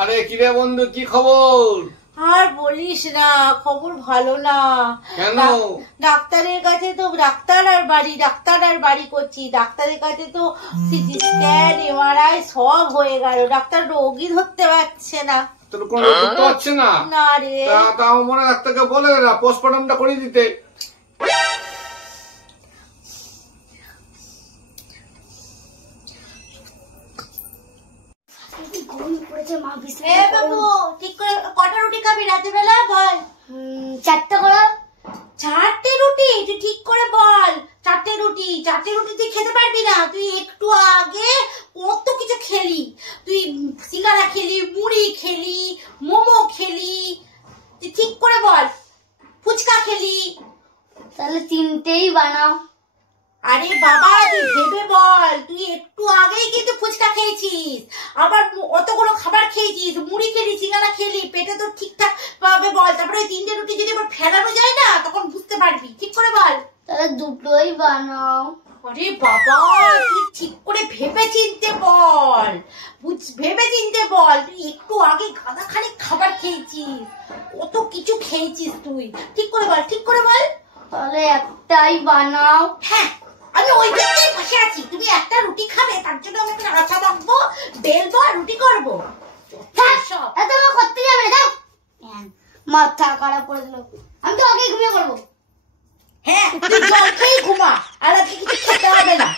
আরে কিরে বন্ধু, কি খবর? আর বলিস না, খবর ভালো না। কেন? ডাক্তারের কাছে তো ডাক্তার আর বাড়ি করছি। ডাক্তারের কাছে তো সিটি স্ক্যান, এমআরআই সব হয়ে গেল। ডাক্তার রোগী ধরতে পারছে না। তোর কোনো রোগ ধরতে পারছে না? না রে। তা মনে ডাক্তারকে বলে না পোস্টমর্টমটা করিয়ে দিতে। বাবু, ঠিক করে কটা রুটি খাবি রাতের বেলা বল? 4টে করে। 4টে রুটি? তুই ঠিক করে বল। 4টে রুটি তুই খেতে পারবি না। তুই একটু আগে কত কিছু খেলি। তুই সিঙ্গারা খেলি, মুড়ি খেলি, মোমো খেলি। তুই ঠিক করে বল। ফুচকা খেলি। তাহলে 3টেই বানাও। আরে বাবা, তুই ভেবে বল। তুই একটু আগেই কিন্তু ফুচকা খেয়েছিস, আবার অতগুলো খাবার খেয়েছিস, মুড়ি খেলি, সিঙ্গারা খেলি, পেটে তো ঠিকঠাক ভাবে বল। তারপরে ওই 3টে রুটি যদি আবার ফেলানো যায় না, তখন বুঝতে পারবি। ঠিক করে বল। তাহলে 2টোই বানাও। আরে বাবা, তুই ঠিক করে ভেবে চিনতে বল। ভেবে চিনতে বল। তুই একটু আগে গাদা খানিক খাবার খেয়েছিস, কত কিছু খেয়েছিস তুই। ঠিক করে বল, ঠিক করে বল। তাহলে একটাই বানাও। হ্যাঁ, আমি ওই দিকটাই বসে আছি। তুমি একটা রুটি খাবে, তার জন্য আমি একটা আটা মাখবো, বেলবো আর রুটি করবো। এত করতে যাবে না, যাও। মাথা খারাপ করে দিল। আমি তো আগে ঘুমিয়ে পড়বো। হ্যাঁ, তুই জল খেয়ে ঘুমা, আর আজকে কিছু খেতে হবে না।